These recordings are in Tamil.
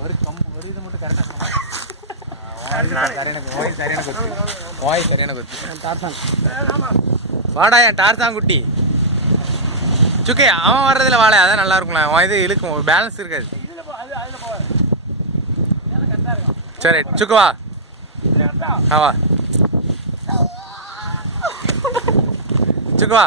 ஒரு இது மட்டும் கரெக்டாக வாடா என் டார்சான் குட்டி சுக்கே அவன் வர்றதுல வாழை அதான் நல்லா இருக்கும்ல அவன் இது இழுக்கும் பேலன்ஸ் இருக்காது. சரி சுக்கு வா வா சுக்கு வா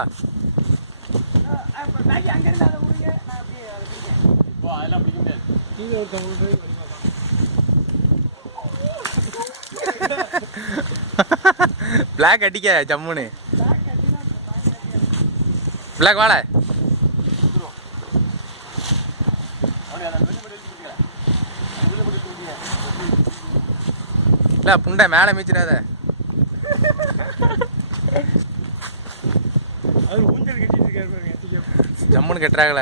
பிளாக் அடிக்க ஜம்முன்னு பிளாக் வாழ இல்ல புண்டை மேல மீச்சிடாத ஜம்முன்னு கட்டுறாங்கள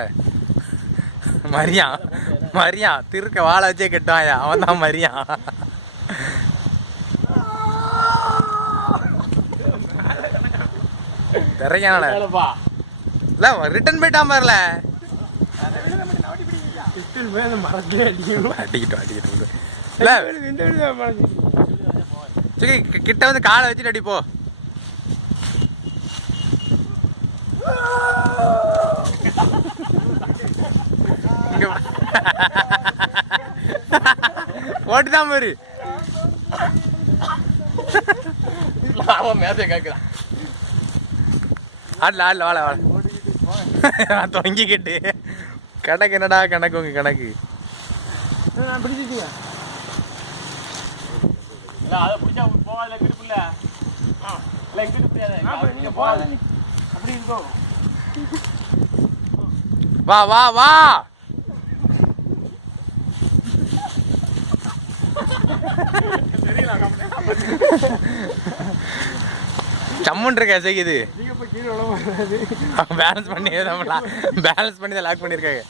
மரியான் திருக்க வாழை வச்சே கட்டுவாயா அவன் தான் மரியான். திரைக்கான இல்ல ரிட்டர்ன் போயிட்டான் பாருல அடிக்கிட்டு சரி கிட்ட வந்து காலை வச்சுட்டு அடிப்போ. ஓட்டுதான் பாரு மேசை கேட்கிறான் ஆடல வாழ தொங்கிக்கிட்டு கணக்கு என்னடா கணக்கு உங்க கணக்கு வா வா வா சம்முன் இருக்க செய்யுது பேலன்ஸ் பண்ணி தான் லாக் பண்ணிருக்காங்க.